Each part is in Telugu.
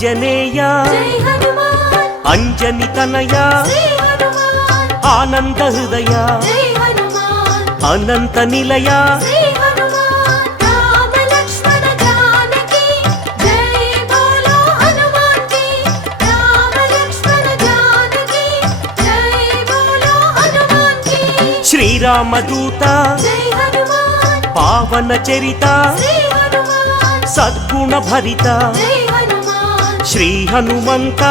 ఆంజనేయ అంజని తనయ ఆనంద హృదయ అనంత నిలయ శ్రీరామదూత పావన చరిత సద్గుణ భరిత శ్రీ హనుమంత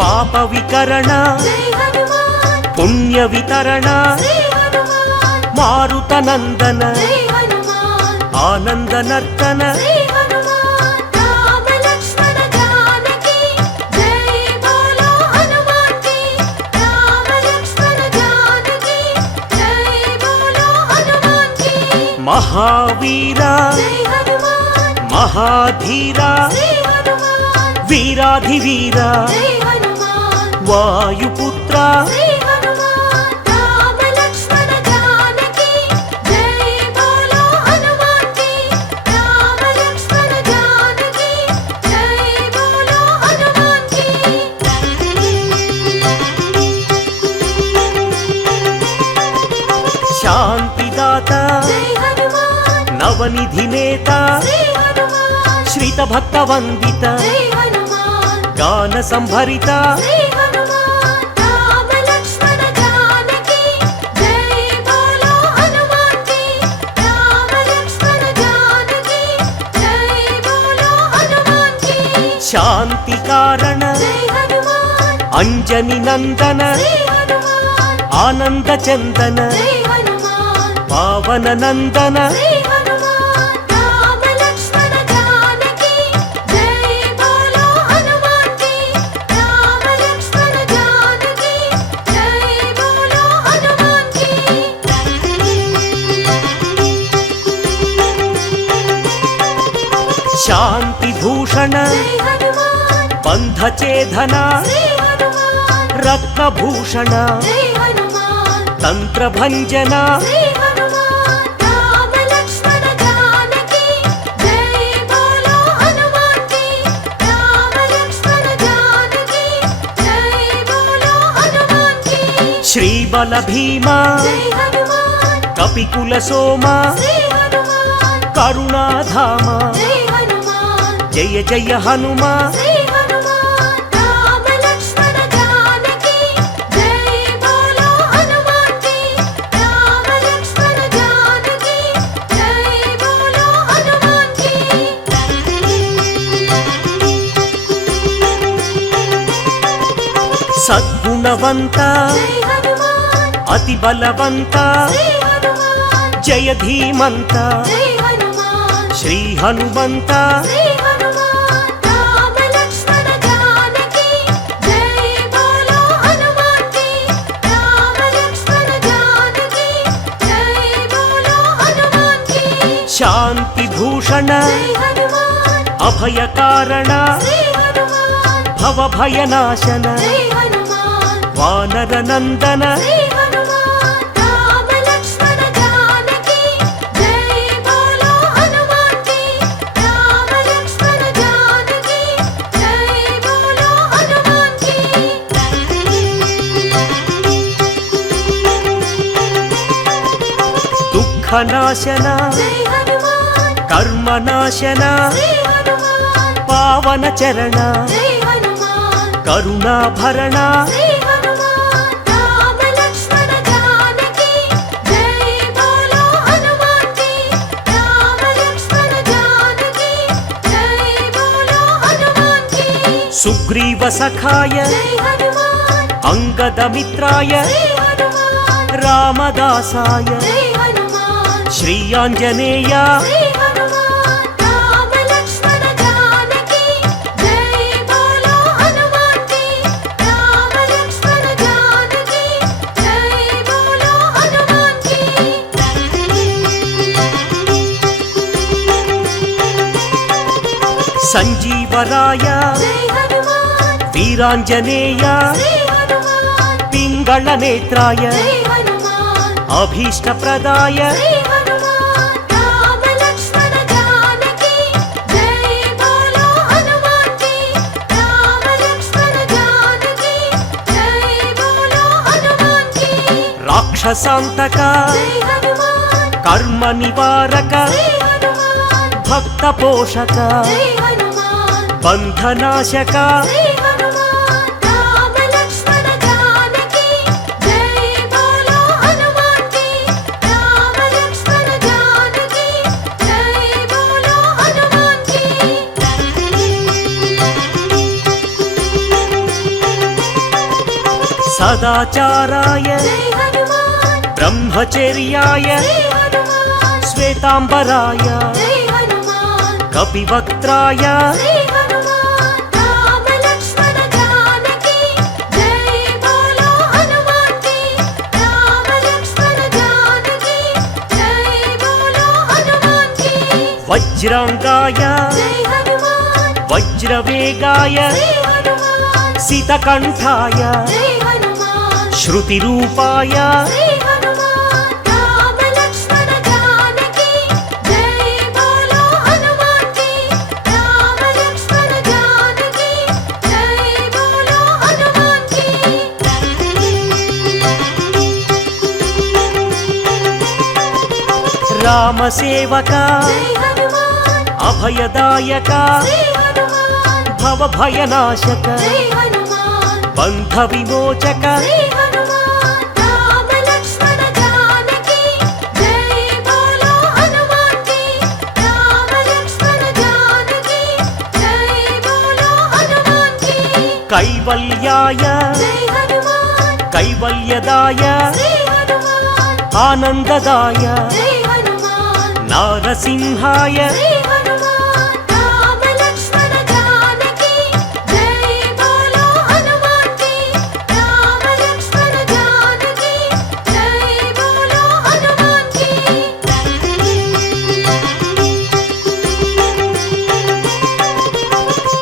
పాప వికరణ పుణ్య వితరణ మారుత నందన ఆనంద నర్తన మహావీర మహాధీర వీరాధివీర వాయుపుత్ర శాంతిదాత నవనిధి నేత శ్రీత భక్త వందిత గాన సంభరిత శాంతి కారణ అంజని నందన ఆనంద చందన పావన నందన శాంతి భూషణ బంధచేధన రత్నభూషణ తంత్రభంజన శ్రీబల భీమ కపికుల సోమ కరుణాధామ జయ జయ హనుమ సద్గుణవంత అతి బలవంత జయ ధీమంత శ్రీ హనుమంత శాంతి భూషణ అభయకారణ భవభయనాశన వానర నందన దుఃఖనాశన కర్మనాశన పావన చరణ కరుణాభరణ సుగ్రీవ సఖాయ అంగదమిత్రాయ రామదాసాయ శ్రీ ఆంజనేయ సంజీవరాయ జై హనుమాన్ వీరాంజనేయ శ్రీ హనుమాన్ పింగళనేత్రాయ జై హనుమాన్ అభీష్టప్రదాయ శ్రీ హనుమాన్ రామ లక్ష్మణ జానకి జై బోలో హనుమాన్ కి రామ లక్ష్మణ జానకి జై బోలో హనుమాన్ కి రాక్షసాంతక జై హనుమాన్ కర్మ నివారక శ్రీ హనుమాన్ భక్త పోషక జై హనుమాన్ బంధనాశక శ్రీ హనుమాన్ రామ లక్ష్మణ జానకి జై బోలో హనుమాన్ కి రామ లక్ష్మణ జానకి జై బోలో హనుమాన్ కి సదాచారాయ జై హనుమాన్ బ్రహ్మచర్యాయ శ్రీ హనుమాన్ శ్వేతాంబరాయ జై హనుమాన్ కపివక్త్రాయ శ్రీ హనుమాన్ రామ లక్ష్మణ జానకి జై బోలో హనుమాన్ కి రామ లక్ష్మణ జానకి జై బోలో హనుమాన్ కి వజ్రాంగాయ జై హనుమాన్ వజ్రవేగాయ శ్రీ హనుమాన్ సితకంఠాయ జై హనుమాన్ శృతిరూపాయ శ్రీ హనుమాన్ రామ లక్ష్మణ జానకి జై బోలో హనుమాన్ కి రామ లక్ష్మణ జానకి జై బోలో హనుమాన్ కి రామసేవక జై హనుమాన్ అభయదాయక శ్రీ హనుమాన్ భవభయనాశక జై హనుమాన్ బంధ విమోచక శ్రీ హనుమాన్ రామ లక్ష్మణ జానకి జై బోలో హనుమాన్ కి రామ లక్ష్మణ జానకి జై బోలో హనుమాన్ కి కైవల్యాయ జై హనుమాన్ కైవల్యదాయ శ్రీ హనుమాన్ ఆనందదాయ జై హనుమాన్ నారసింహాయ శ్రీ హనుమాన్ రామ లక్ష్మణ జానకి జై బోలో హనుమాన్ కి రామ లక్ష్మణ జానకి జై బోలో హనుమాన్ కి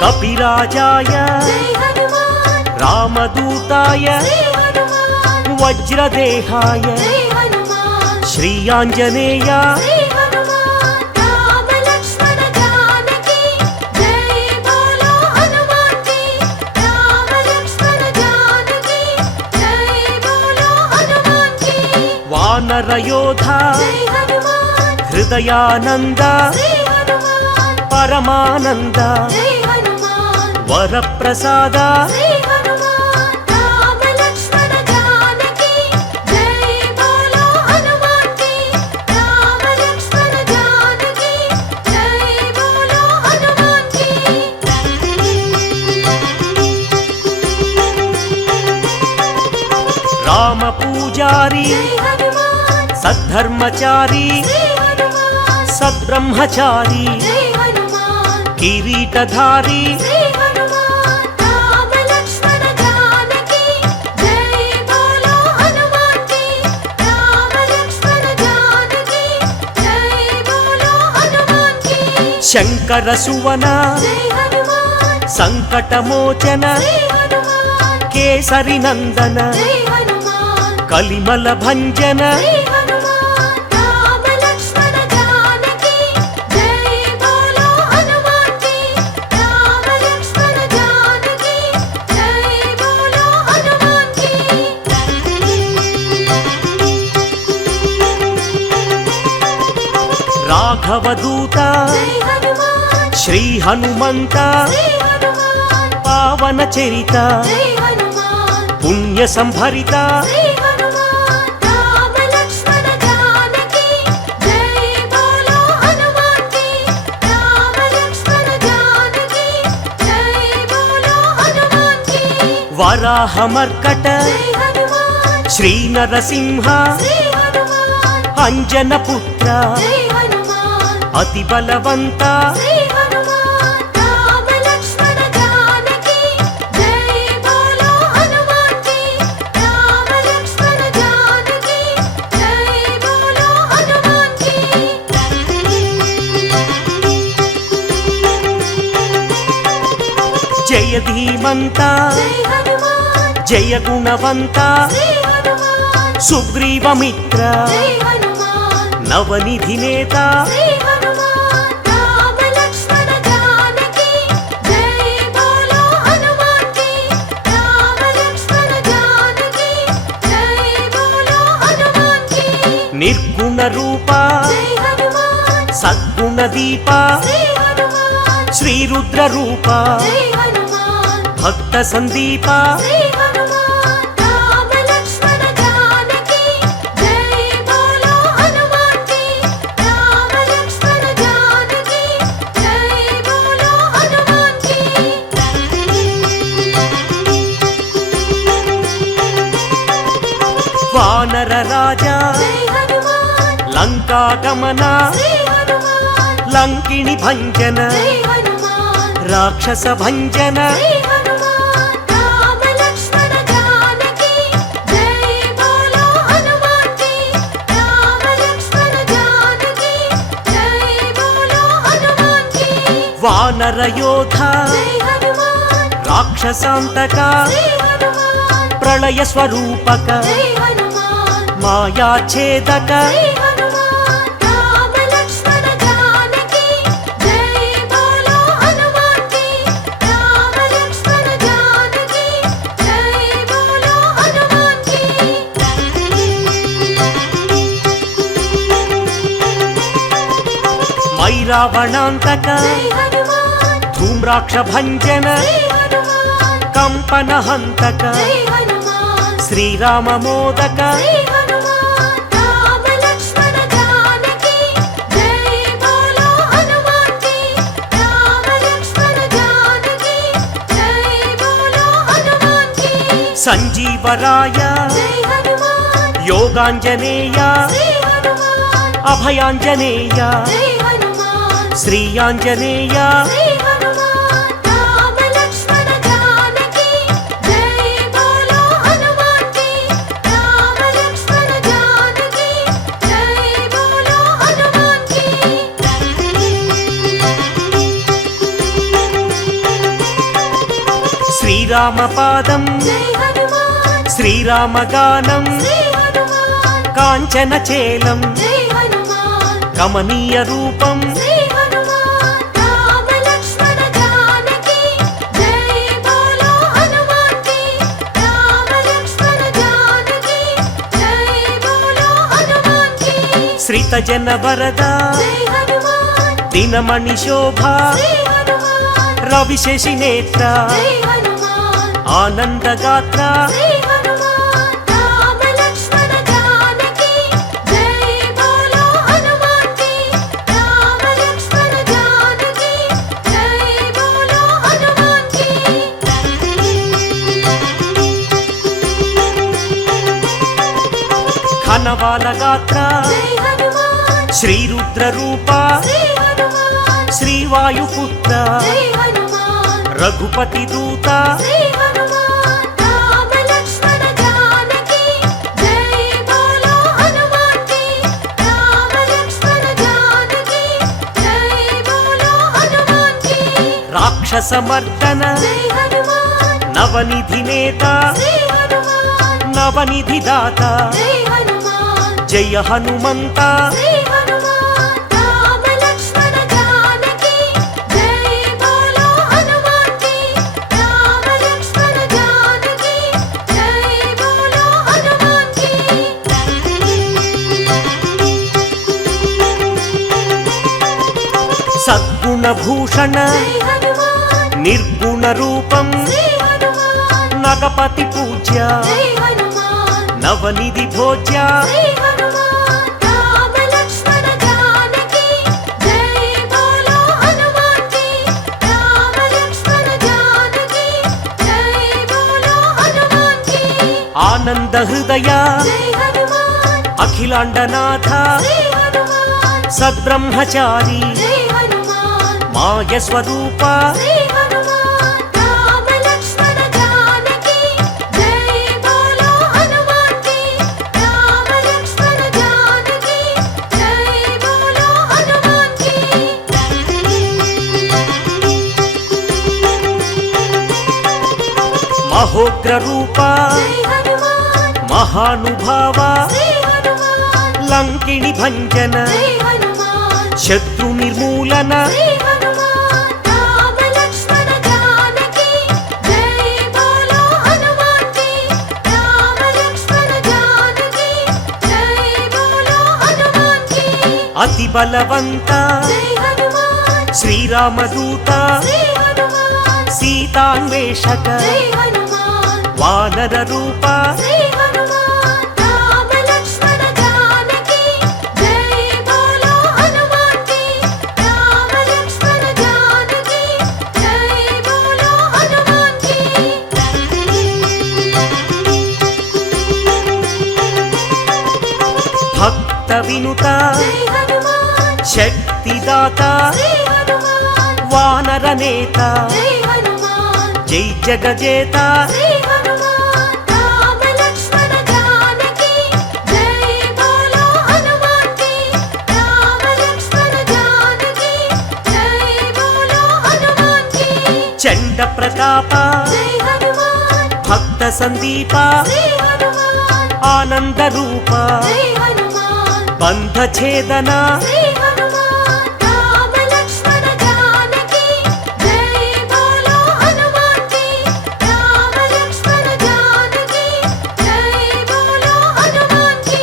కపిరాజాయ జై హనుమాన్ రామదూతాయ శ్రీ హనుమాన్ వజ్రదేహాయ జై హనుమాన్ శ్రీయాంజనేయ శ్రీ హనుమాన్ రామ లక్ష్మణ జానకి జై బోలో హనుమాన్ కి రామ లక్ష్మణ జానకి జై బోలో హనుమాన్ కి వానరయోధ జై హనుమాన్ హృదయానంద శ్రీ హనుమాన్ పరమానంద జై హనుమాన్ వరప్రసాద శ్రీ హనుమాన్ రామ లక్ష్మణ జానకి జై బోలో హనుమాన్ కి రామ లక్ష్మణ జానకి జై బోలో హనుమాన్ కి రామ పూజారి జై హనుమాన్ సద్ధర్మచారి శ్రీ హనుమాన్ సద్బ్రహ్మచారి జై హనుమాన్ కిరీటధారి శ్రీ హనుమాన్ రామ లక్ష్మణ జానకి జై బోలో హనుమాన్ కి రామ లక్ష్మణ జానకి జై బోలో హనుమాన్ కి శంకర సువన జై హనుమాన్ సంకటమోచన శ్రీ హనుమాన్ కేసరి నందన జై హనుమాన్ కలిమల భంజన శ్రీ హనుమాన్ రామ లక్ష్మణ జానకి జై బోలో హనుమాన్ కి రామ లక్ష్మణ జానకి జై బోలో హనుమాన్ కి రాఘవదూత జై హనుమాన్ శ్రీ హనుమంత శ్రీ హనుమాన్ పావన చరిత జై హనుమాన్ పుణ్య సంభరిత శ్రీ హనుమాన్ రామ లక్ష్మణ జానకి జై బోలో హనుమాన్ కి రామ లక్ష్మణ జానకి జై బోలో హనుమాన్ కి వరాహమర్కట జై హనుమాన్ శ్రీ నరసింహ శ్రీ హనుమాన్ అంజన పుత్ర జై హనుమాన్ అతి బలవంత శ్రీ హనుమాన్ రామ లక్ష్మణ జానకి జై బోలో హనుమాన్ కి రామ లక్ష్మణ జానకి జై బోలో హనుమాన్ కి జయ ధీమంత జై హనుమాన్ జయ గుణవంత శ్రీ హనుమాన్ సుగ్రీవమిత్ర జై హనుమాన్ నవనిధి నేత శ్రీ హనుమాన్ రామ లక్ష్మణ జానకి జై బోలో హనుమాన్ కి రామ లక్ష్మణ జానకి జై బోలో హనుమాన్ కి నిర్గుణ రూప జై హనుమాన్ సద్గుణ దీప శ్రీ హనుమాన్ శ్రీరుద్ర రూప జై హనుమాన్ భక్త సందీప శ్రీ హనుమాన్ రామ లక్ష్మణ జానకి జై బోలో హనుమాన్ కి రామ లక్ష్మణ జానకి జై బోలో హనుమాన్ కి వానర రాజా జై హనుమాన్ లంకా గమన శ్రీ హనుమాన్ లంకిణి భంజన జై హనుమాన్ రాక్షస భంజన శ్రీ హనుమాన్ రామ లక్ష్మణ జానకి జై బోలో హనుమాన్ కి రామ లక్ష్మణ జానకి జై బోలో హనుమాన్ కి వానర యోధ జై హనుమాన్ రాక్షసాంతక శ్రీ హనుమాన్ ప్రళయ స్వరూపక జై హనుమాన్ మాయాఛేదక శ్రీ హనుమాన్ రామ లక్ష్మణ జానకి జై బోలో హనుమాన్ కి రామ లక్ష్మణ జానకి జై బోలో హనుమాన్ కి మైరావణాంతక జై హనుమాన్ ధూమ్రాక్ష భంజన శ్రీ హనుమాన్ కంపన హంతక జై హనుమాన్ శ్రీరామ మోదక శ్రీ హనుమాన్ రామ లక్ష్మణ జానకి జై బోలో హనుమాన్ కి రామ లక్ష్మణ జానకి జై బోలో హనుమాన్ కి సంజీవరాయ జై హనుమాన్ యోగాంజనేయ శ్రీ హనుమాన్ అభయాంజనేయ జై హనుమాన్ శ్రీయాంజనేయ శ్రీ హనుమాన్ రామ లక్ష్మణ జానకి జై బోలో హనుమాన్ కి రామ లక్ష్మణ జానకి జై బోలో హనుమాన్ కి శ్రీరామ పాదం జై హనుమాన్ శ్రీరామగానం శ్రీ హనుమాన్ కాంచన చేలం జై హనుమాన్ కమనీయ రూపం శ్రీ హనుమాన్ రామ లక్ష్మణ జానకి జై బోలో హనుమాన్ కి రామ లక్ష్మణ జానకి జై బోలో హనుమాన్ కి శ్రీత జన వరద జై హనుమాన్ దినమణి శోభ శ్రీ హనుమాన్ రవిశేషి నేత్ర జై హనుమాన్ ఆనందగాత్ర శ్రీ హనుమాన్ రామ లక్ష్మణ జానకి జై బోలో హనుమాన్ కి రామ లక్ష్మణ జానకి జై బోలో హనుమాన్ కి ఘనవాల గాత్ర జై హనుమాన్ శ్రీరుద్ర రూప శ్రీ హనుమాన్ శ్రీవాయుపుత్ర జై హనుమాన్ రఘుపతి దూత శ్రీ హనుమాన్ రామ లక్ష్మణ జానకి జై బోలో హనుమాన్ కి రామ లక్ష్మణ జానకి జై బోలో హనుమాన్ కి రాక్షసమర్దన జై హనుమాన్ నవనిధి నేత శ్రీ హనుమాన్ నవనిధి దాత జై హనుమాన్ జయ హనుమంత శ్రీ హనుమాన్ రామ లక్ష్మణ జానకి జై బోలో హనుమాన్ కి రామ లక్ష్మణ జానకి జై బోలో హనుమాన్ కి సద్గుణ భూషణ జై హనుమాన్ నిర్గుణ రూపం శ్రీ హనుమాన్ నగపతి పూజ్య జై హనుమాన్ నవనిధి భోజ్య శ్రీ హనుమాన్ రామ లక్ష్మణ జానకి జై బోలో హనుమాన్ కి రామ లక్ష్మణ జానకి జై బోలో హనుమాన్ కి ఆనంద హృదయ జై హనుమాన్ అఖిలాండనాథ శ్రీ హనుమాన్ సద్బ్రహ్మచారి జై హనుమాన్ మాయ స్వరూప శ్రీ హనుమాన్ రామ లక్ష్మణ జానకి జై బోలో హనుమాన్ కి రామ లక్ష్మణ జానకి జై బోలో హనుమాన్ కి మహోగ్ర రూప జై హనుమాన్ మహానుభావ శ్రీ హనుమాన్ లంకిణి భంజన జై హనుమాన్ శత్రు నిర్మూలన శ్రీ హనుమాన్ రామ లక్ష్మణ జానకి జై బోలో హనుమాన్ కి రామ లక్ష్మణ జానకి జై బోలో హనుమాన్ కి అతి బలవంత జై హనుమాన్ శ్రీరామదూత శ్రీ హనుమాన్ సీతాన్వేషక జై హనుమాన్ వానర రూప శ్రీ హనుమాన్ రామ లక్ష్మణ జానకి జై బోలో హనుమాన్ కి రామ లక్ష్మణ జానకి జై బోలో హనుమాన్ కి భక్త వినుత జై హనుమాన్ శక్తిదాత శ్రీ హనుమాన్ వానర నేత జై హనుమాన్ జై జగజేత శ్రీ హనుమాన్ రామ లక్ష్మణ జానకి జై బోలో హనుమాన్ కి రామ లక్ష్మణ జానకి జై బోలో హనుమాన్ కి చండ ప్రతాప జై హనుమాన్ భక్త సందీప శ్రీ హనుమాన్ ఆనంద రూప జై హనుమాన్ బంధ ఛేదన శ్రీ హనుమాన్ రామ లక్ష్మణ జానకి జై బోలో హనుమాన్ కి రామ లక్ష్మణ జానకి జై బోలో హనుమాన్ కి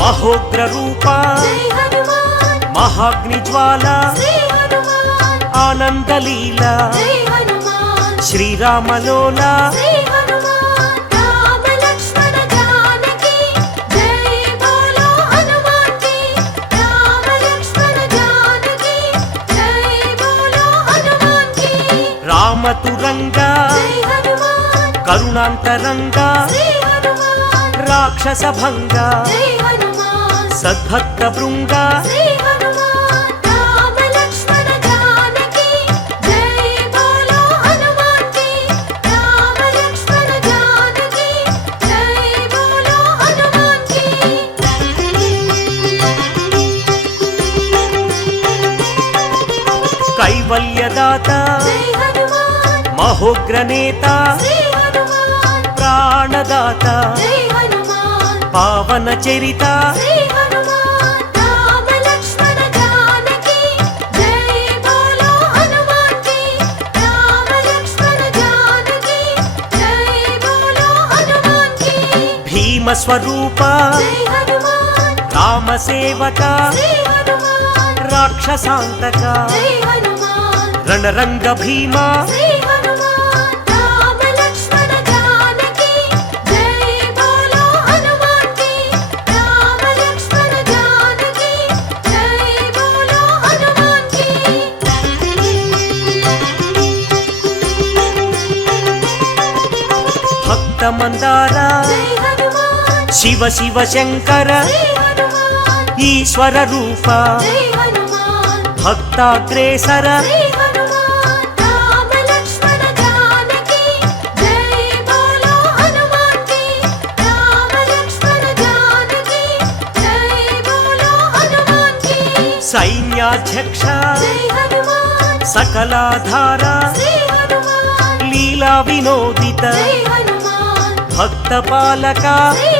మహోగ్ర రూప జై హనుమాన్ మహాగ్ని జ్వాల శ్రీ హనుమాన్ ఆనందలీల జై హనుమాన్ శ్రీరామలోల శ్రీ హనుమాన్ రామ లక్ష్మణ జానకి జై బోలో హనుమాన్ కి రామ లక్ష్మణ జానకి జై బోలో హనుమాన్ కి రామతురంగ జై హనుమాన్ కరుణాంతరంగ శ్రీ హనుమాన్ రాక్షస భంగ జై హనుమాన్ సద్భక్త బృంగ శ్రీ హనుమాన్ రామ లక్ష్మణ జానకి జై బోలో హనుమాన్ కి రామ లక్ష్మణ జానకి జై బోలో హనుమాన్ కి కైవల్యదాత జై హనుమాన్ మహోగ్ర నేత శ్రీ హనుమాన్ ప్రాణదాత జై హనుమాన్ పావన చరిత శ్రీ హనుమాన్ రామ లక్ష్మణ జానకి జై బోలో హనుమాన్ కి రామ లక్ష్మణ జానకి జై బోలో హనుమాన్ కి భీమ స్వరూప జై హనుమాన్ రామ సేవక శ్రీ హనుమాన్ రాక్షసాంతక జై హనుమాన్ రణరంగ భీమ శ్రీ హనుమాన్ రామ లక్ష్మణ జానకి జై బోలో హనుమాన్ కి రామ లక్ష్మణ జానకి జై బోలో హనుమాన్ కి భక్త మందార జై హనుమాన్ శివ శివ శంకర శ్రీ హనుమాన్ ఈశ్వర రూప జై హనుమాన్ భక్తాగ్రేసర శ్రీ హనుమాన్ రామ లక్ష్మణ జానకి జై బోలో హనుమాన్ కి రామ లక్ష్మణ జానకి జై బోలో హనుమాన్ కి సైన్యాధ్యక్ష జై హనుమాన్ సకలాధార శ్రీ హనుమాన్ లీలా వినోదిత జై హనుమాన్ భక్త పాలక శ్రీ